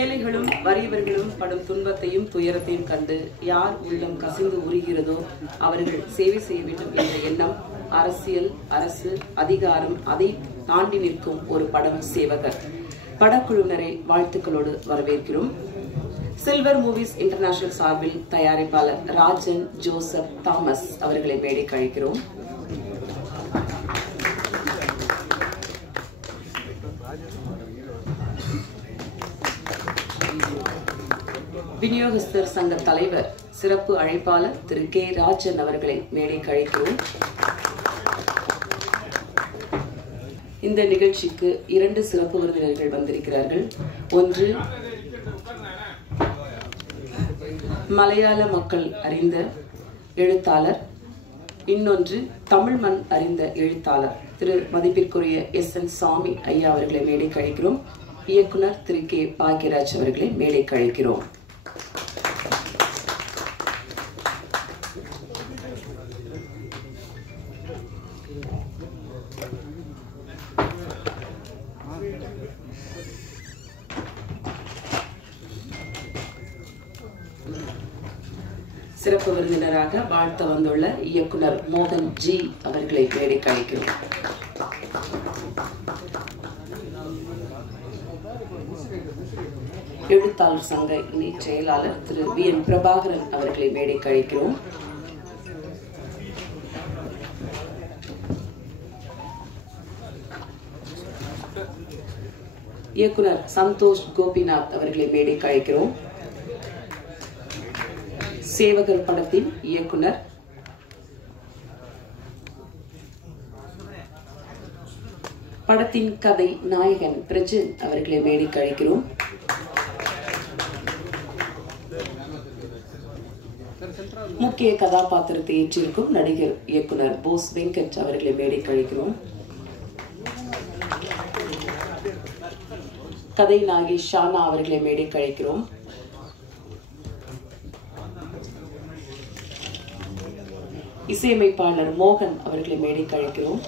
ஏழைகளும் வறியவர்களும் படும் துன்பத்தையும் துயரத்தையும் கண்டு யார் உள்ளம் கசிந்து உருகிறதோ அவர்கள் சேவை செய்ய வேண்டும் என்ற எண்ணம் அரசியல், அரசு, அதிகாரம் அதை தாண்டி நிற்கும் ஒரு படம் சேவகர். படக்குழுவினரை வாழ்த்துக்களோடு வரவேற்கிறோம். சில்வர் மூவிஸ் இன்டர்நேஷனல் சார்பில் தயாரிப்பாளர் ராஜன் ஜோசப் தாமஸ் அவர்களை மேடைக்கு அழைக்கிறோம். விநியோகஸ்தர் சங்க தலைவர் சிறப்பு அழைப்பாளர் திரு கே ராஜன் அவர்களை மேடைக்கு அழைக்கிறோம். இந்த நிகழ்ச்சிக்கு 2 சிறப்பு விருந்தினர்கள் வந்திருக்கிறார்கள். ஒன்று மலையாள மக்கள் அறிந்த எழுத்தாளர், இன்னொன்று தமிழ் மண் அறிந்த எழுத்தாளர் திரு மதிப்பிற்குரிய SN சாமி ஐயா அவர்களை மேடைக்கு அழைக்கிறோம். இயக்குனர் திரு கே பாக்யராஜ் அவர்களை மேடைக்கு அழைக்கிறோம். சிறப்பு விருந்தினராக வாழ்த்த வந்துள்ள இயக்குனர் மோகன் ஜி அவர்களை மேடைக்கு அழைக்கிறோம். எழுத்தாளர் சங்க இணை செயலாளர் திரு VN பிரபாகரன் அவர்களை மேடைக்கு அழைக்கிறோம். இயக்குனர் சந்தோஷ் கோபிநாத் அவர்களை மேடைக்கு அழைக்கிறோம். சேவகர் படத்தின் இயக்குனர் படத்தின் கதை நாயகன் பிரஜன் அவர்களை மேடைக்கு அழைக்கிறோம். முக்கிய கதாபாத்திரத்தை ஏற்றிருக்கும் நடிகர் இயக்குனர் போஸ் வெங்கட் அவர்களை மேடைக்கு அழைக்கிறோம். கதை நாயகி ஷானா அவர்களை மேடைக்கு அழைக்கிறோம். இசையமைப்பாளர் மோகன் அவர்களை மேடைக்கு அழைக்கிறோம்.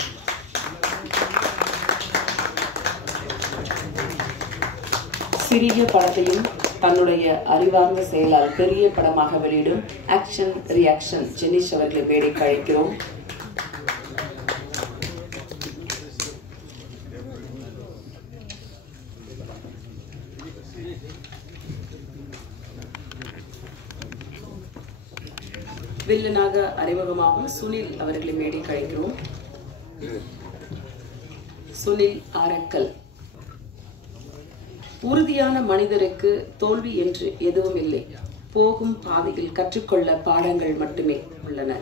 சிறிய படத்தையும் தன்னுடைய அறிவார்ந்த செயலால் பெரிய படமாக வெளியிடும் ஆக்ஷன் ரியாக்ஷன் ஜெனிஷ் அவர்களை மேடைக்கு அழைக்கிறோம். வில்லனாக அறிமுகமாகும் சுனில் அவர்களை மேடைக்கு அழைக்கிறோம். சுனில் ஆரக்கல். உறுதியான மனிதருக்கு தோல்வி என்று எதுவும் இல்லை, போகும் பாதையில் கற்றுக்கொள்ள பாடங்கள் மட்டுமே உள்ளன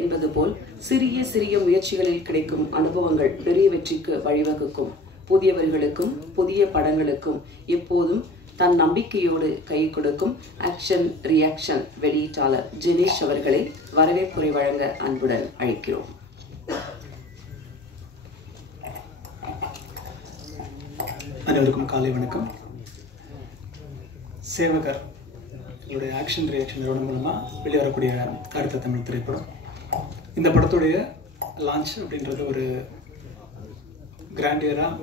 என்பது போல் சிறிய சிறிய முயற்சிகளில் கிடைக்கும் அனுபவங்கள் பெரிய வெற்றிக்கு வழிவகுக்கும். புதியவர்களுக்கும் புதிய படங்களுக்கும் எப்போதும் தன் நம்பிக்கையோடு கை கொடுக்கும் ஆக்ஷன் ரியாக்ஷன் வெளியீட்டாளர் ஜெனீஷ் அவர்களை வரவேற்புரை வழங்க அன்புடன் அழைக்கிறோம். அனைவருக்கும் காலை வணக்கம். சேவகர் என்னுடைய ஆக்ஷன் ரியாக்ஷன் நிறுவனம் மூலமாக வெளிவரக்கூடிய அடுத்த தமிழ் திரைப்படம். இந்த படத்துடைய லான்ச் அப்படின்றது ஒரு கிராண்டியராக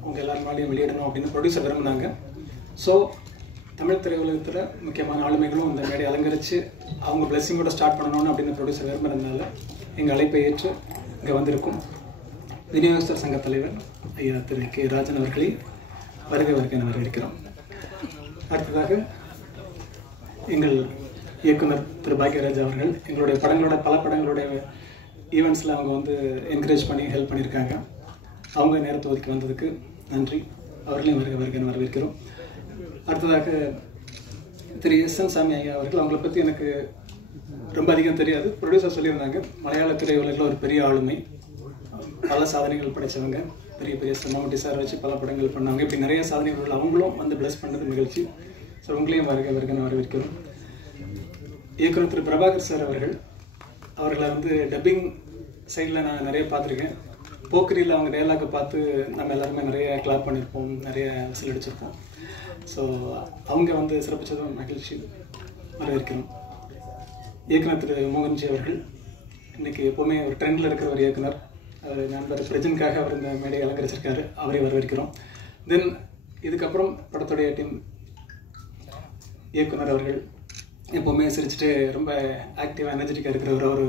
அவங்க எல்லாரும் நாளையும் வெளியிடணும் அப்படின்னு ப்ரொடியூசர் விரும்பினாங்க. ஸோ தமிழ் திரையுலகத்தில் முக்கியமான ஆளுமைகளும் இந்த மேடை அலங்கரித்து அவங்க பிளெஸிங்கோட ஸ்டார்ட் பண்ணணும்னு அப்படின்னு ப்ரொடியூசர் விரும்புறதுனால எங்கள் அழைப்பை ஏற்று இங்கே வந்திருக்கும் விநியோகஸ்தர் சங்க தலைவர் ஐயா திரு கே ராஜன் அவர்களை வருகை என வரவேற்கிறோம். அடுத்ததாக எங்கள் இயக்குனர் திரு பாக்யராஜ் அவர்கள் எங்களுடைய பல படங்களுடைய ஈவெண்ட்ஸில் அவங்க வந்து என்கரேஜ் பண்ணி ஹெல்ப் பண்ணியிருக்காங்க. அவங்க நேரத்தை ஒதுக்கி வந்ததுக்கு நன்றி. அவர்களையும் வருகை என வரவேற்கிறோம். அடுத்ததாக திரு SN சாமி ஐயா அவர்கள், அவங்கள பற்றி எனக்கு ரொம்ப அதிகம் தெரியாது. ப்ரொடியூசர் சொல்லியிருந்தாங்க, மலையாள திரையுலகில் ஒரு பெரிய ஆளுமை, பல சாதனைகள் படைத்தவங்க, பெரிய பெரிய மம்முட்டி சார் வச்சு பல படங்கள் பண்ணாங்க. இப்படி நிறைய சாதனைகள் அவங்களும் வந்து பிளஸ் பண்ணது நிகழ்ச்சி. ஸோ உங்களையும் வருகை வரவேற்கிறோம். இயக்குனர் திரு பிரபாகர் சார் அவர்களை வந்து டப்பிங் சைடில் நான் நிறைய பார்த்துருக்கேன். போக்கிரியில் அவங்க டயலாக்கை பார்த்து நம்ம எல்லாருமே நிறைய கிளாப் பண்ணியிருப்போம், நிறைய விசில் அடிச்சிருப்போம். ஸோ அவங்க வந்து சிறப்பிச்சதும் மகிழ்ச்சி, வரவேற்கிறோம். இயக்குனர் திரு மோகன்ஜி அவர்கள் இன்னைக்கு எப்போவுமே ஒரு ட்ரெண்டில் இருக்கிற ஒரு இயக்குனர். நண்பர் பிரஜனுக்காக அவர் இந்த மேடையை அலங்கரிச்சிருக்காரு, அவரை வரவேற்கிறோம். தென் இதுக்கப்புறம் படத்துடைய டீம் இயக்குனர் அவர்கள் எப்போவுமே சிரிச்சுட்டு ரொம்ப ஆக்டிவாக எனர்ஜெட்டிக்காக இருக்கிற ஒரு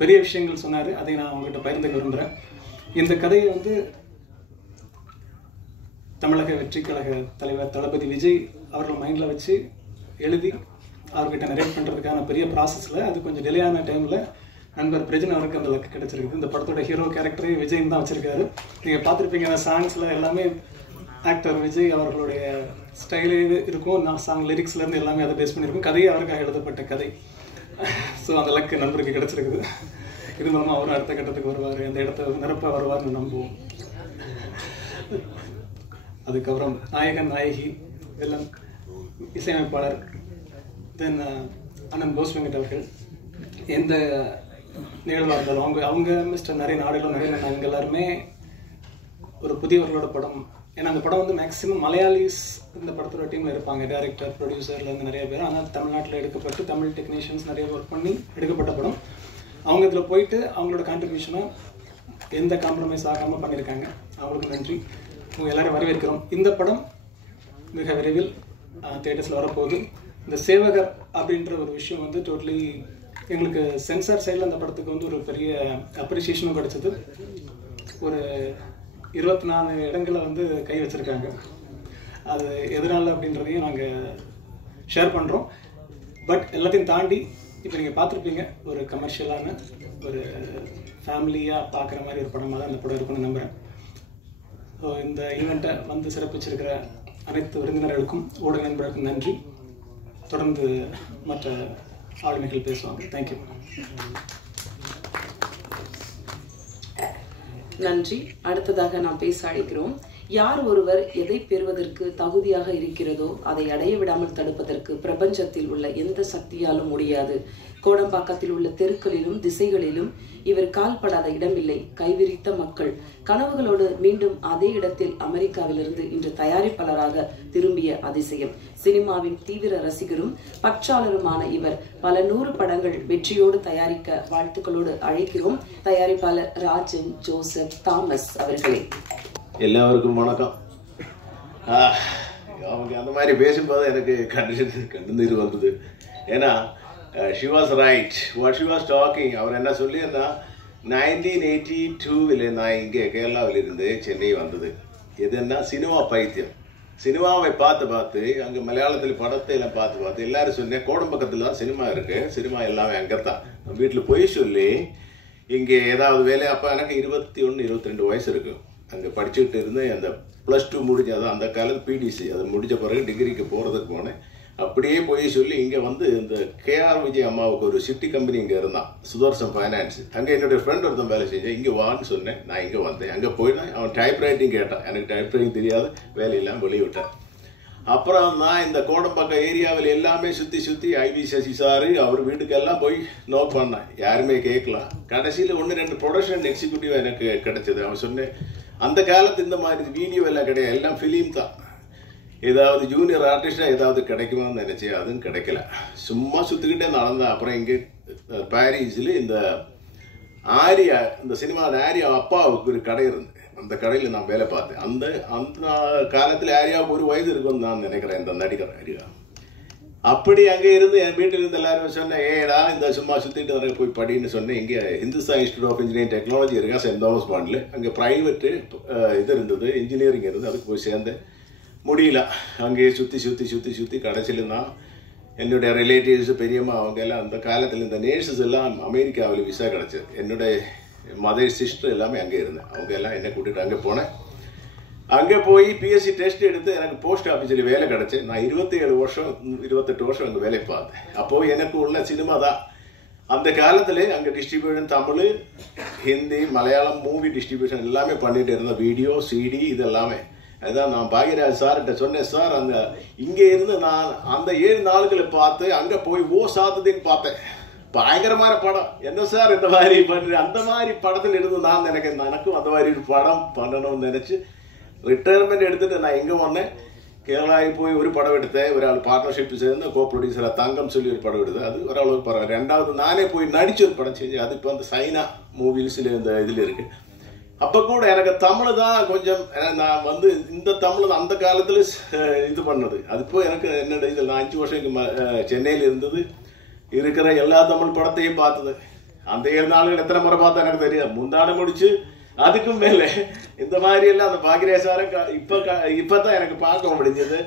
பெரிய விஷயங்கள் சொன்னார். அதை நான் அவங்ககிட்ட பகிர்ந்துக்க விரும்புகிறேன். இந்த கதையை வந்து தமிழக வெற்றி கழக தலைவர் தளபதி விஜய் அவர்கள் மைண்டில் வச்சு எழுதி அவர்கிட்ட நரேட் பண்ணுறதுக்கான பெரிய ப்ராசஸில் அது கொஞ்சம் டிலே ஆன டைமில் நண்பர் பிரஜன் அவருக்கு அந்த லக்கு கிடைச்சிருக்குது. இந்த படத்தோட ஹீரோ கேரக்டரே விஜய் தான் வச்சிருக்காரு. நீங்கள் பார்த்துருப்பீங்க, அந்த சாங்ஸில் எல்லாமே ஆக்டர் விஜய் அவர்களுடைய ஸ்டைலே இருக்கும். நான் சாங் லிரிக்ஸ்லேருந்து எல்லாமே அதை பேஸ் பண்ணியிருக்கும். கதையே அவருக்காக எழுதப்பட்ட கதை. ஸோ அந்த லக்கு நண்பருக்கு கிடைச்சிருக்குது. இது மூலமாக அவரும் அடுத்த கட்டத்துக்கு வருவார், அந்த இடத்த நிரப்ப வருவார்னு நம்புவோம். அதுக்கப்புறம் நாயகன், நாயகி, வில்லன், இசையமைப்பாளர், தென் அண்ணன் போஸ் வெங்கட் அவர்கள். எந்த நிகழ்வாக இருந்தாலும் அவங்க மிஸ்டர் நிறைய நாடுகளும் நிறைய நாங்கள் எல்லாருமே ஒரு புதியவர்களோட படம். ஏன்னா அந்த படம் வந்து மேக்ஸிமம் மலையாளிஸ் இந்த படத்தோட டீமில் இருப்பாங்க, டைரக்டர், ப்ரொடியூசர்லேருந்து நிறைய பேர். ஆனால் தமிழ்நாட்டில் எடுக்கப்பட்டு தமிழ் டெக்னீஷியன்ஸ் நிறைய ஒர்க் பண்ணி எடுக்கப்பட்ட படம். அவங்க இதில் போயிட்டு அவங்களோட கான்ட்ரிபியூஷனை எந்த காம்ப்ரமைஸ் ஆகாமல் பண்ணியிருக்காங்க. அவங்களுக்கு நன்றி. உங்கள் எல்லாரும் வரவேற்கிறோம். இந்த படம் மிக விரைவில் தியேட்டர்ஸில் வரப்போகுது. இந்த சேவகர் அப்படின்ற ஒரு விஷயம் வந்து டோட்டலி எங்களுக்கு சென்சார் சைடில் அந்த படத்துக்கு வந்து ஒரு பெரிய அப்ரிசியேஷனும் கிடைச்சது. ஒரு 24 இடங்களை வந்து கை வச்சுருக்காங்க. அது எதனால் அப்படின்றதையும் நாங்கள் ஷேர் பண்ணுறோம். பட் எல்லாத்தையும் தாண்டி இப்போ நீங்கள் பார்த்துருப்பீங்க, ஒரு கமர்ஷியலான ஒரு ஃபேமிலியாக பார்க்குற மாதிரி ஒரு படமாக தான் இந்த படம் இருக்குன்னு நம்புகிறேன். ஸோ இந்த ஈவெண்ட்டை வந்து சிறப்பிச்சிருக்கிற அனைத்து விருந்தினர்களுக்கும் ஊடக நண்பர்களுக்கும் நன்றி. தொடர்ந்து மற்ற ஆளுமைகள் பேசுவாங்க. தேங்க்யூ. நன்றி. அடுத்ததாக நாம் பேச அழைக்கிறோம். யார் ஒருவர் எதை பெறுவதற்கு தகுதியாக இருக்கிறதோ அதை அடைய விடாமல் தடுப்பதற்கு பிரபஞ்சத்தில் உள்ள எந்த சக்தியாலும் முடியாது. கோடம்பாக்கத்தில் உள்ள தெருக்களிலும் திசைகளிலும் இவர் கால்படாத இடமில்லை. கைவிரித்த மக்கள் கனவுகளோடு மீண்டும் அதே இடத்தில் அமெரிக்காவிலிருந்து இன்று தயாரிப்பாளராக திரும்பிய அதிசயம். சினிமாவின் தீவிர ரசிகரும் பற்றாளருமான இவர் பல 100 படங்கள் வெற்றியோடு தயாரிக்க வாழ்த்துக்களோடு அழைக்கிறோம் தயாரிப்பாளர் ராஜன் ஜோசப் தாமஸ் அவர்களே. எல்லாருக்கும் வணக்கம். அவங்க அந்த மாதிரி பேசும்போது எனக்கு கண்டு வந்தது. ஏன்னா she was right what she was talking. அவர் என்ன சொல்லியிருந்தா 1982 நான் இங்கே கேரளாவில் இருந்து சென்னை வந்தது. எதுன்னா சினிமா பைத்தியம். சினிமாவை பார்த்து அங்கே மலையாளத்தில் படத்தை எல்லாம் பார்த்து எல்லாரும் சொன்னேன், கோடம்பக்கத்தில் தான் சினிமா இருக்கு, சினிமா எல்லாமே அங்கே தான். வீட்டில் போய் சொல்லி இங்கே ஏதாவது வேலை. அப்போ எனக்கு 21, 22 வயசு இருக்கு. அங்கே படிச்சுக்கிட்டு இருந்தேன். அந்த +2 முடிஞ்சது அந்த காலத்து பிடிசி, அது முடிஞ்ச பிறகு டிகிரிக்கு போகிறதுக்கு போனேன். அப்படியே போய் சொல்லி இங்கே வந்து இந்த KR விஜய் அம்மாவுக்கு ஒரு சிட்டி கம்பெனி இங்கே இருந்தான், சுதர்சன் ஃபைனான்ஸ். அங்கே என்னுடைய ஃப்ரெண்ட் ஒருத்தன் வேலை செஞ்சேன். இங்கே வான்னு சொன்னேன். நான் இங்கே வந்தேன். அங்கே போயிட்டேன். அவன் டைப் ரைட்டிங் கேட்டான். எனக்கு டைப் ரைட்டிங் தெரியாது, வேலையெல்லாம் வெளியிட்டேன். அப்புறம் நான் இந்த கோடம்பாக்கம் ஏரியாவில் எல்லாமே சுற்றி ஐவி சசி சாரு அவர் வீட்டுக்கெல்லாம் போய் நோட் பண்ணேன். யாருமே கேட்கலாம். கடைசியில் 1-2 ப்ரொடக்ஷன் எக்ஸிக்யூட்டிவ் எனக்கு கிடைச்சது. அவன் சொன்னேன், அந்த காலத்து இந்த மாதிரி வீடியோ எல்லாம் கிடையாது, எல்லாம் ஃபிலிம் தான். ஏதாவது ஜூனியர் ஆர்டிஸ்டாக ஏதாவது கிடைக்குமான்னு நினச்சேன். அதுவும் கிடைக்கல. சும்மா சுற்றிக்கிட்டே நடந்தேன். அப்புறம் இங்கே பாரிஸில் இந்த ஆரியா, இந்த சினிமாவில் ஆரியா அப்பாவுக்கு ஒரு கடை இருந்து, அந்த கடையில் நான் வேலை பார்த்தேன். அந்த காலத்தில் ஆரியாவுக்கு 1 வயது இருக்கும்னு நான் நினைக்கிறேன், இந்த நடிகர் ஆரியா. அப்படி அங்கே இருந்து என் வீட்டில் இருந்து எல்லாரும் சொன்னேன், ஏடா இந்த சும்மா சுற்றிட்டு வர போய் படின்னு சொன்னேன். இங்கே Hindustan institute of engineering technology இருக்கா, சென்ட் தாமஸ் பாண்டில். அங்கே ப்ரைவேட்டு இது இருந்தது, இன்ஜினியரிங் இருந்து. அதுக்கு போய் சேர்ந்தேன். முடியல. அங்கேயே சுற்றி கடைசியில் தான் என்னுடைய ரிலேட்டிவ்ஸ், பெரியம்மா, அவங்க எல்லாம் அந்த காலத்தில் இந்த நேர்ஸஸ் எல்லாம் அமெரிக்காவில் விசா கிடச்சது. என்னுடைய மதர் சிஸ்டர் எல்லாமே அங்கே இருந்தேன். அவங்க எல்லாம் என்னை கூட்டிகிட்டு அங்கே போனேன். அங்கே போய் பிஎஸ்சி டெஸ்ட் எடுத்து எனக்கு போஸ்ட் ஆஃபீஸில் வேலை கிடச்சி. நான் 27 வருஷம் 28 வருஷம் அங்கே வேலை பார்த்தேன். அப்போது எனக்கு உள்ள சினிமா தான். அந்த காலத்தில் அங்கே distribution Tamil, Hindi, Malayalam movie distribution எல்லாமே பண்ணிட்டு இருந்த, வீடியோ, CD இது எல்லாமே. அதுதான் நான் பாக்யராஜ் சார்கிட்ட சொன்னேன், சார் அந்த இங்கே இருந்து நான் அந்த 7 நாளுகளை பார்த்து அங்கே போய் சாத்துதின்னு பார்த்தேன். பயங்கரமான படம். என்ன சார் இந்த மாதிரி பண்ணுறேன்? அந்த மாதிரி படத்தில் இருந்து நான் எனக்கும் அந்த மாதிரி ஒரு படம் பண்ணணும்னு நினச்சி ரிட்டையர்மெண்ட் எடுத்துட்டு நான் எங்கே வந்தேன், கேரளாவில் போய் ஒரு படம் எடுத்தேன். ஒரு ஆள் பார்ட்னர்ஷிப் சேர்ந்து கோ ப்ரொடியூசராக தங்கம் சொல்லி ஒரு படம் எடுத்தேன். அது ஓரளவுக்கு பரவாயில்ல. 2வது நானே போய் நடிச்சு ஒரு படம் செஞ்சு, அது இப்போ அந்த சைனா மூவிஸில் இந்த இதில் இருக்குது. அப்போ கூட எனக்கு தமிழ் தான் கொஞ்சம் நான் வந்து இந்த தமிழ் அந்த காலத்தில் இது பண்ணது. அது இப்போ எனக்கு என்னோட இதில் நான் 5 வருஷம் இங்கே சென்னையில் இருந்தது, இருக்கிற எல்லா தமிழ் படத்தையும் பார்த்தது. அந்த 7 நாளுகள் எத்தனை முறை பார்த்தா எனக்கு தெரியாது. முந்தான முடிச்சு அதுக்கும் மேலே இந்த மாதிரி எல்லாம் அந்த பாக்கியராஜ் இப்போ தான் எனக்கு பார்க்க முடிஞ்சது.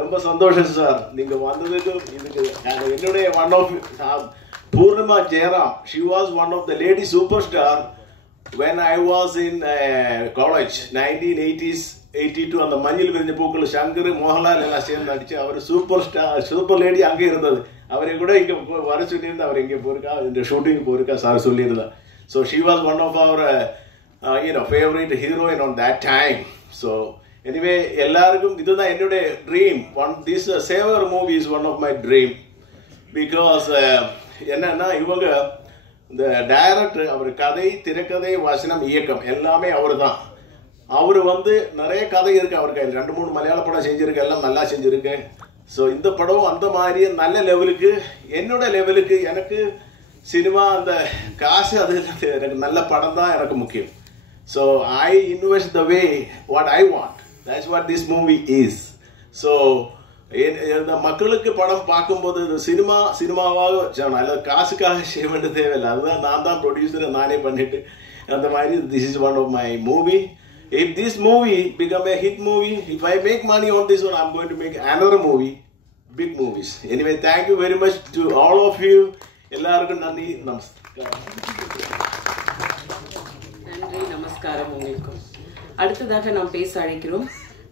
ரொம்ப சந்தோஷம் சார் நீங்கள் வந்ததுக்கு. இதுக்கு என்னுடைய one of Poornima Jayaram, she was one of the lady super star when I was in college 1980s 82. அந்த மஞ்சள் விரிஞ்ச பூக்கள் சங்கர் மோகன்லால் எல்லாம் சேர்ந்து நடிச்சு அவர் சூப்பர் லேடி அங்கே இருந்தது. அவரை கூட இங்கே வர சொல்லியிருந்தா, அவர் இங்கே போயிருக்கா, இந்த ஷூட்டிங் போயிருக்கா சார் சொல்லியிருந்தா. So she was one of our favourite heroine on that time. So anyway எல்லாருக்கும் இதுதான் என்னுடைய dream. This saver movie is one of my dream. Because என்னன்னா இவங்க இந்த டைரக்டர், அவர் கதை, திரைக்கதை, வசனம், இயக்கம் எல்லாமே அவர் தான். அவர் வந்து நிறைய கதை இருக்கு அவர் கையில். 2-3 மலையாள படம் செஞ்சிருக்கு, எல்லாம் நல்லா செஞ்சிருக்கு. ஸோ இந்த படம் அந்த மாதிரி நல்ல லெவலுக்கு, என்னோட லெவலுக்கு, எனக்கு சினிமா அந்த காசு அது எனக்கு நல்ல படம் தான் எனக்கு முக்கியம். So I invest the way what I want. That's what this movie is. So இந்த மக்களுக்கு படம் பார்க்கும்போது சினிமாவாக செய்யணும், அல்லது காசுக்காக செய்ய வேண்டிய தேவையில்லை. அதுதான் நான் தான் ப்ரொடியூசரை நானே பண்ணிட்டு அந்த மாதிரி. This is one of my movie. If this movie become a hit movie, if I make money on this one, I'm going to make another movie, big movies. Anyway, thank you very much to all of you. எல்லாருக்கும் நன்றி, நமஸ்காரம். நன்றி, நமஸ்காரம் உங்களுக்கும். அடுத்ததாக நாம் பேச அழைக்கிறோம்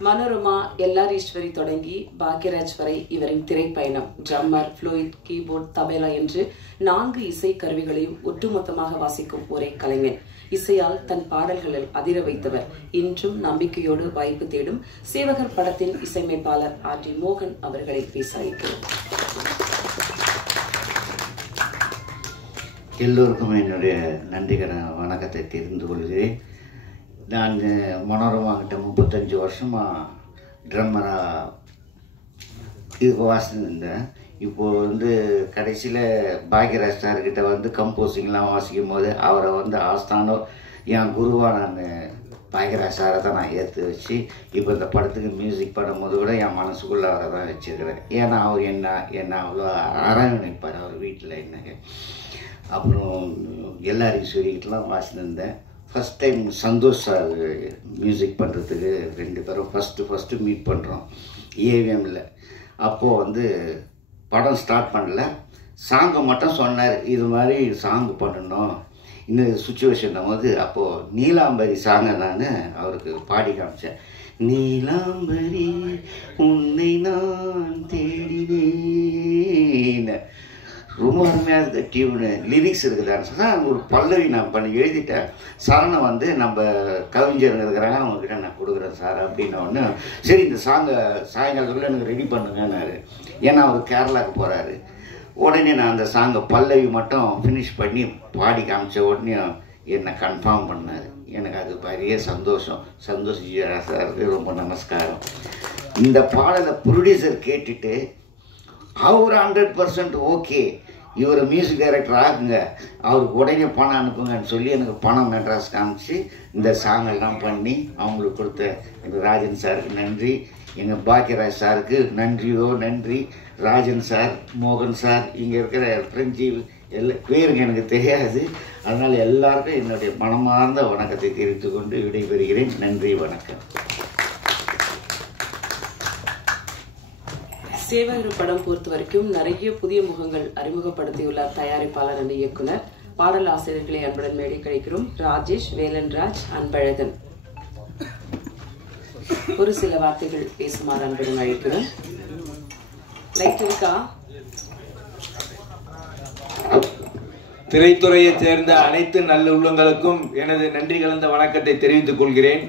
மனோரமா எல்லாரீஸ்வரி தொடங்கி பாக்யராஜ் வரை இவரின் திரைப்பயணம். ட்ரம்மர், ஃப்ளூயிட், கீபோர்ட், தபேலா என்று 4 இசை கருவிகளையும் ஒட்டுமொத்தமாக வாசிக்கும் ஒரே கலைஞன். இசையால் தன் பாடல்களில் அதிர வைத்தவர். இன்றும் நம்பிக்கையோடு வாய்ப்பு தேடும் சேவகர் படத்தின் இசையமைப்பாளர் R.D. மோகன் அவர்களை பேச அழைக்கிறோம். எல்லோருக்கும் என்னுடைய நன்றிகர வணக்கத்தை தெரிந்து கொள்கிறேன். நான் மனோரமா கிட்ட 35 வருஷமாக ட்ரம்மராக இதுக்கு வாசிச்சிருந்தேன். இப்போது வந்து கடைசியில் பாக்யராஜ் சார்கிட்ட வந்து கம்போசிங்லாம் வாசிக்கும் போது அவரை வந்து ஆஸ்தானோ என் குருவாக நான் பாக்யராஜ் சாரை தான் நான் ஏற்று வச்சு இப்போ இந்த படத்துக்கு மியூசிக் பண்ணும்போது கூட என் மனசுக்குள்ளே அவரை தான் வச்சுருக்கிறேன். ஏன்னா அவர் என்ன அவ்வளோ அரவணைப்பார் அவர் வீட்டில் என்னங்க. அப்புறம் எல்லாரீஸ்வரிக்கிட்டலாம் வாசிச்சிருந்தேன். First time Santhosh sir music பண்ணுறதுக்கு 2 பேரும் ஃபஸ்ட்டு மீட் பண்ணுறோம் ஏவிஎம்மில். அப்போது வந்து படம் ஸ்டார்ட் பண்ணல, சாங்கை மட்டும் சொன்னார், இது மாதிரி சாங் பண்ணணும் இந்த சுச்சுவேஷன் போது. அப்போது நீலாம்பரி சாங்கை நான் அவருக்கு பாடி காமிச்சேன். நீலாம்பரி உன்னை நான் தேடினேன். ரொம்ப அருமையாக இருக்குது டியூனு, லிரிக்ஸ் இருக்குதான்னு ஒரு பல்லவி நான் பண்ணி எழுதிட்டேன். சரணை வந்து நம்ம கவிஞருங்க இருக்கிறாங்க, அவங்கக்கிட்ட நான் கொடுக்குறேன் சார் அப்படின்னோடனே, சரி இந்த சாங்கை சாயங்காலத்துக்குள்ளே எனக்கு ரெடி பண்ணுங்கன்னாரு. ஏன்னா அவர் கேரளாவுக்கு போகிறாரு. உடனே நான் அந்த சாங்கை பல்லவி மட்டும் ஃபினிஷ் பண்ணி பாடி காமிச்ச உடனே என்னை கன்ஃபார்ம் பண்ணார். எனக்கு அது பெரிய சந்தோஷம். சந்தோஷ் சாருக்கு ரொம்ப நமஸ்காரம். இந்த பாடலை ப்ரொடியூசர் கேட்டுட்டு அவர் 100% ஓகே, இவர் மியூசிக் டைரக்டர் ஆகுங்க, அவருக்கு உடனே பணம் அனுப்புங்கன்னு சொல்லி எனக்கு பணம் மெட்ராஸ் காமிச்சு இந்த சாங்கெல்லாம் பண்ணி அவங்களுக்கு கொடுத்த எங்கள் ராஜன் சாருக்கு நன்றி, எங்கள் பாக்யராஜ் சாருக்கு நன்றியோ நன்றி. ராஜன் சார், மோகன் சார், இங்கே இருக்கிற ஃப்ரெஞ்சு எல்லா பேருங்க எனக்கு தெரியாது. அதனால் எல்லாருக்கும் என்னுடைய மனமார்ந்த வணக்கத்தை தெரிவித்து கொண்டு விடைபெறுகிறேன். நன்றி, வணக்கம். சேவகர் படம் பொறுத்த வரைக்கும் நிறைய புதிய முகங்கள் அறிமுகப்படுத்தியுள்ளார் தயாரிப்பாளர் and இயக்குனர். பாடல் ஆசிரியர்களை அன்புடன் மேடை கழிக்கிறோம். ராஜேஷ், வேலன்ராஜ், அன்பழகன் ஒரு சில வார்த்தைகள் பேசுமாறு அன்புடன் அழைக்கிறோம். லைட் இருக்கா? திரைத்துறையைச் சேர்ந்த அனைத்து நல்ல உள்ளங்களுக்கும் எனது நன்றி கலந்த வணக்கத்தை தெரிவித்துக் கொள்கிறேன்.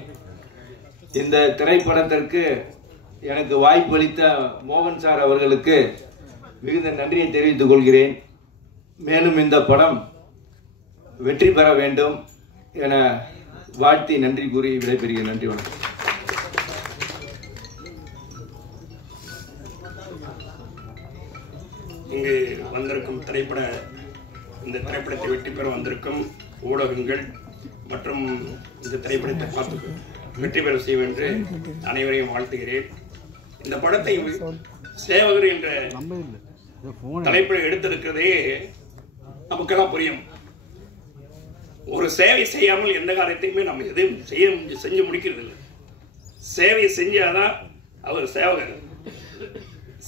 இந்த திரைப்படத்திற்கு எனக்கு வாய்ப்பளித்த மோகன் சார் அவர்களுக்கு மிகுந்த நன்றியை தெரிவித்துக் கொள்கிறேன். மேலும் இந்த படம் வெற்றி பெற வேண்டும் என வாழ்த்தி நன்றி கூறி விடைபெறுகிறேன். நன்றி, வணக்கம். இங்கு வந்திருக்கும் இந்த திரைப்படத்தை வெற்றி பெற வந்திருக்கும் ஊடகங்கள் மற்றும் இந்த திரைப்படத்தை பார்த்து வெற்றி பெற செய்யும் என்று அனைவரையும் வாழ்த்துகிறேன். இந்த படத்தை சேவகர் என்ற தலைப்பில் எடுத்திருக்கிறதே நமக்கெல்லாம் புரியும். ஒரு சேவை செய்யாமல் எந்த காரியத்தையுமே நம்ம எதையும் செஞ்சு முடிக்கிறது இல்லை. சேவை செஞ்சாதான் அவர் சேவகர்.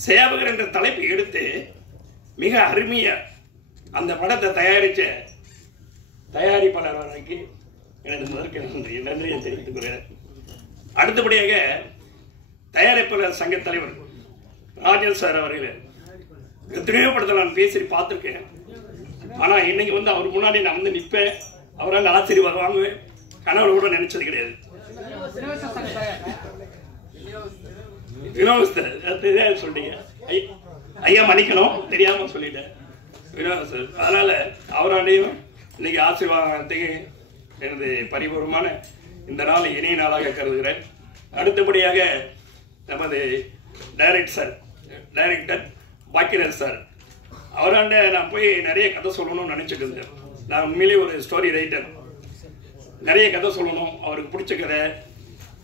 சேவகர் என்ற தலைப்பை எடுத்து மிக அருமையா அந்த படத்தை தயாரித்த தயாரிப்பாளர்களுக்கு எனது முதற்கு நன்றியை தெரிவித்துக் கொள்கிறேன். அடுத்தபடியாக தயாரிப்பாளர் சங்க தலைவர் ராஜன் சார் அவர்கள் எத்தனையோ படத்தை நான் பேசி பார்த்துருக்கேன். ஆனா இன்னைக்கு அவர் முன்னாடி நான் நிற்பேன், அவரால் ஆச்சரியம் வாங்குவேன், கனவுல கூட நினைச்சது கிடையாது. வினோத் சொல்றீங்க ஐயா, மன்னிக்கணும் தெரியாம சொல்லிட்டேன் வினோத் சார். அதனால அவராண்டையும் இன்னைக்கு ஆசீர்வாதத்துக்கு எனது பரிபூர்வமான இந்த நாள் இனிய நாளாக கருதுகிறேன். அடுத்தபடியாக நமது டைரக்டர் பாக்கியராஜ் சார், அவராண்ட நான் போய் நிறைய கதை சொல்லணும்னு நினைச்சிட்டு இருந்தேன். நான் உண்மையிலேயே ஒரு ஸ்டோரி ரைட்டர், நிறைய கதை சொல்லணும், அவருக்கு பிடிச்ச கதை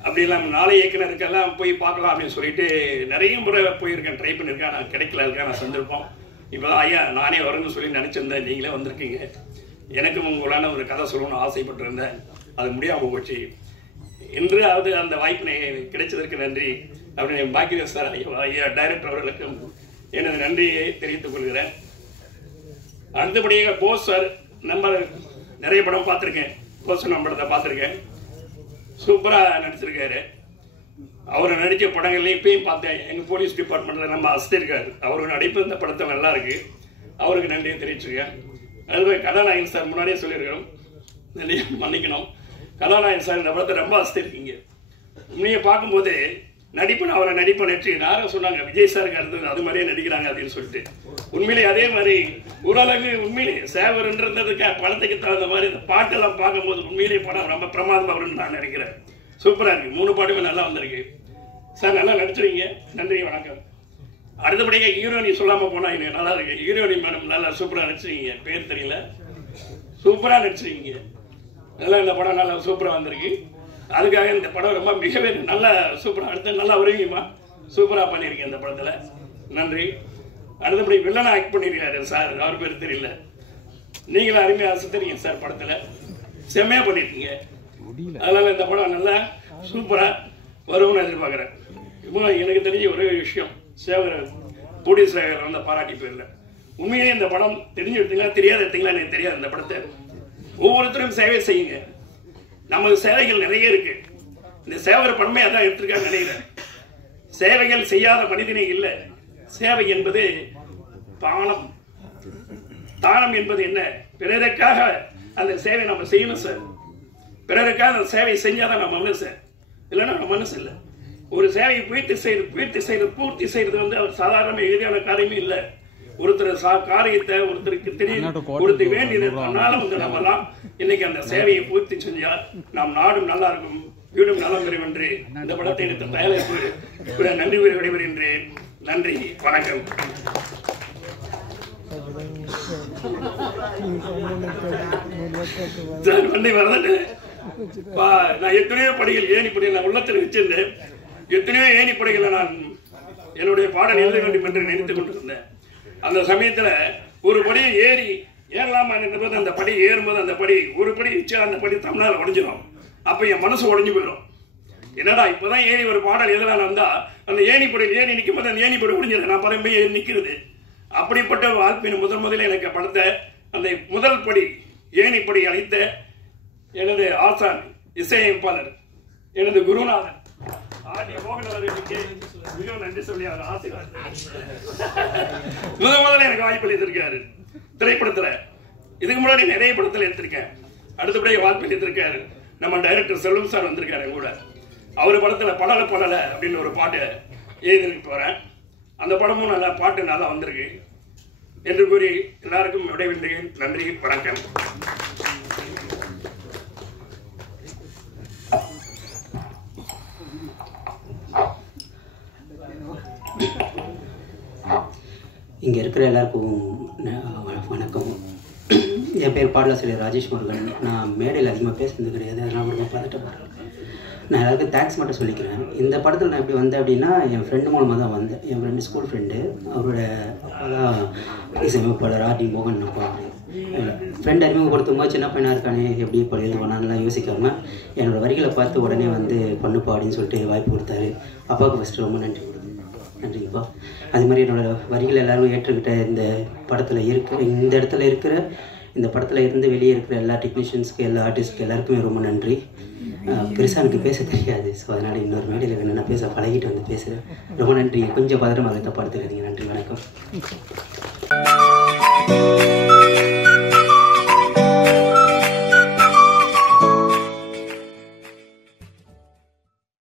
அப்படிலாம் நாளை இயக்குனருக்கெல்லாம் போய் பார்க்கலாம் அப்படின்னு சொல்லிட்டு நிறைய முறை போயிருக்கேன், ட்ரை பண்ணியிருக்கேன். நான் கிடைக்கல, இருக்கேன் நான் சந்திருப்போம். இப்போதான் ஐயா நானே வரணும்னு சொல்லி நினச்சிருந்தேன், நீங்களே வந்திருக்கீங்க. எனக்கும் உங்களான ஒரு கதை சொல்லணும்னு ஆசைப்பட்டிருந்தேன், அது முடியாமல் போச்சு. இன்று அந்த வாய்ப்பு கிடைச்சதற்கு நன்றி அப்படின்னு பாக்கியராஜ் சார் ஐயா டைரக்டர் அவர்களுக்கும் எனது நன்றியை தெரிவித்துக் கொள்கிறேன். அடுத்தபடியாக போஸ் சார், நம்ம நிறைய படம் பார்த்துருக்கேன், போஸ் நம்ம படத்தை பார்த்துருக்கேன், சூப்பராக நடிச்சிருக்காரு. அவர் நடித்த படங்கள்லையும் இப்பயும் பார்த்தேன். எங்கள் போலீஸ் டிபார்ட்மெண்ட்டில் நம்ம அசித்திருக்காரு, அவருக்கு நடிப்பு இந்த படத்தை நல்லா இருக்கு, அவருக்கு நன்றியை தெரிவிச்சிருக்கேன். அதுவே கதாநாயகன் சார் முன்னாடியே சொல்லியிருக்கோம், நிறைய மன்னிக்கணும். கதாநாயகன் சார் இந்த படத்தை ரொம்ப அசித்திருக்கீங்க. நீங்கள் பார்க்கும்போது நடிப்புன்னு அவரை நடிப்பை நெற்றி யாரும் சொன்னாங்க, விஜய் சாருக்கு அடுத்தது அது மாதிரியே நடிக்கிறாங்க அப்படின்னு சொல்லிட்டு. உண்மையிலே அதே மாதிரி ஓரளவு உண்மையிலே சேவர்ன்றதுக்கு படத்துக்கு தகுந்த மாதிரி இந்த பாட்டெல்லாம் பார்க்கும்போது உண்மையிலேயே படம் ரொம்ப பிரமாதமாக வரும்னு நான் நினைக்கிறேன். சூப்பராக இருக்கு, 3 பாட்டுமே நல்லா வந்திருக்கு சார், நல்லா நடிச்சிருக்கீங்க, நன்றி வணக்கம். அடுத்தபடியாக ஹீரோனி சொல்லாமல் போனால் எனக்கு நல்லா இருக்கு. ஹீரோனி மேடம் நல்லா சூப்பராக நடிச்சிருக்கீங்க, பேர் தெரியல, சூப்பராக நடிச்சிருக்கீங்க, நல்லா இந்த படம் நல்லா சூப்பராக வந்திருக்கு. அதுக்காக இந்த படம் ரொம்ப மிகவே நல்லா சூப்பராக அடுத்து நல்லா வருவீங்கம்மா, சூப்பராக பண்ணியிருக்கேன் இந்த படத்தில், நன்றி. அடுத்தபடி வில்லனை ஆக்ட் பண்ணியிருக்காரு சார், அவர் பேர் தெரியல, நீங்களும் அருமையாக அசத்துறீங்க சார், படத்தில் செம்மையாக பண்ணியிருக்கீங்க. அதனால இந்த படம் நல்லா சூப்பராக வரும்னு எதிர்பார்க்குறேன். இப்போ எனக்கு தெரிஞ்ச ஒரே விஷயம், சேவகர் பூடி சேகர் வந்து பாராட்டி போயிடல. உண்மையிலேயே இந்த படம் தெரிஞ்சு எடுத்தீங்களா தெரியாத எடுத்தீங்களா எனக்கு தெரியாது. இந்த படத்தை ஒவ்வொருத்தரும் சேவை செய்யுங்க, நமக்கு சேவைகள் நிறைய இருக்கு. இந்த சேவகர் படமே அதான் எடுத்திருக்காங்க நினைக்கிறேன். சேவைகள் செய்யாத மனிதனே இல்லை. சேவை என்பது தானம். தானம் என்பது என்ன? பிறருக்காக அந்த சேவை நம்ம செய்யணும் சார். பிறருக்காக அந்த சேவை செஞ்சாதான் நம்ம மனசு, இல்லைன்னா நம்ம மனசு இல்லை. ஒரு சேவையை பூர்த்தி செய்யறது வந்து அவர் சாதாரண எளிதான காரியமே இல்லை. ஒருத்தர் காரியத்தை ஒருத்தருக்கு வேண்டியது பண்ணாலும் வந்து நம்மலாம் இன்னைக்கு அந்த சேவையை பூர்த்தி செஞ்சா நாம் நாடும் நல்லா இருக்கும், வீடும் நலம் பெறும் என்று இந்த படத்தை எடுத்த தயாரிப்பு நன்றி விடைபெறுகின்றேன். நன்றி, வணக்கம். நான் எத்தனையோ படிகள் ஏணிப்படிகள் நான் உள்ளத்தில் வச்சிருந்தேன். எத்தனையோ ஏணிப்படைகளை நான் என்னுடைய பாடல் எழுத வேண்டும் என்று நினைத்துக் கொண்டிருந்தேன். அந்த சமயத்துல ஒரு படியை ஏறலாமா போது அந்த படி ஏறும்போது அந்த படி ஒரு படி வச்சு அந்த படி தமிழ்நாடு உடைஞ்சிடும். அப்ப என் மனசு உடைஞ்சு போயிடும். என்னடா இப்பதான் ஏறி ஒரு பாடல் எதிரான வந்தா அந்த ஏணிப்படியில் ஏறி நிற்கும் போது அந்த ஏணிப்படி உடைஞ்சிடும், நான் பரம்பே நிற்கிறது. அப்படிப்பட்ட வாழ்ப்பின் முதலில் எனக்கு படுத்த அந்த முதல் படி ஏணிப்படி அளித்த எனது ஆசான் இசையமைப்பாளர் எனது குருநாதன் ஆதி மோகன் அவர்களுக்கு மிகவும் நன்றி சொல்லி அவர் ஆசீர்வாதம் முதல்ல எனக்கு வாய்ப்பு அளித்திருக்காரு. திரைப்படத்துல இதுக்கு முன்னாடி நிறைய படத்துல எடுத்திருக்கேன். அடுத்தபடியே வாய்ப்பு அளித்திருக்காரு. நம்ம டைரக்டர் செல்வம் சார் வந்திருக்காரு கூட. அவர் படத்துல படல அப்படின்னு ஒரு பாட்டு எழுதிட்டு போறேன். அந்த படமும் நல்லா பாட்டு நல்லா வந்திருக்கு என்று கூறி எல்லாருக்கும் விடைபெறுகிறேன். நன்றி, வணக்கம். இங்கே இருக்கிற எல்லாருக்கும் வணக்கம். என் என் பேர் பாடலாசிரியர் ராஜேஷ் முருகன். நான் மேடையில் அதிகமாக பேசுனது கிடையாது, அதெல்லாம் ரொம்ப பதட்டப்படுறேன். நான் எல்லாருக்கும் தேங்க்ஸ் மட்டும் சொல்லிக்கிறேன். இந்த படத்தில் நான் எப்படி வந்தேன் அப்படின்னா, என் ஃப்ரெண்டு மூலமாக தான் வந்தேன். என் ஃப்ரெண்டு ஸ்கூல் ஃப்ரெண்டு, அவரோட அப்பா தான் இசையமைப்பாளர் ஆர்டி மோகன் அப்பா. ஃப்ரெண்ட் அறிமுகப்படுத்தும் போது சின்ன பையனாக இருக்கானே எப்படி இப்போ எழுதுவானான்லாம் யோசிக்காமல் என்னோடய வரிகளை பார்த்து உடனே வந்து பண்ணுப்பா அப்படின்னு சொல்லிட்டு வாய்ப்பு கொடுத்தாரு. அப்பாவுக்கு ஃபஸ்ட்டு ரொம்ப நன்றிங்கப்பா. அது மாதிரி என்னோடய வரிகள் எல்லோரும் ஏற்றுக்கிட்ட இந்த படத்தில் இந்த இடத்துல இருக்கிற இந்த படத்தில் இருந்து வெளியே இருக்கிற எல்லா டெக்னீஷியன்ஸ்க்கு, எல்லா ஆர்டிஸ்ட்க்கு எல்லாருக்குமே ரொம்ப நன்றி. பெருசாக எனக்கு பேச தெரியாது, ஸோ அதனால் இன்னொரு மேடையில் வேணும்னா பேச பழகிட்டு வந்து பேசுகிறேன். ரொம்ப நன்றி. கொஞ்சம் பதட்டமாக தப்பாக எடுத்துக்காதீங்க. நன்றி, வணக்கம்.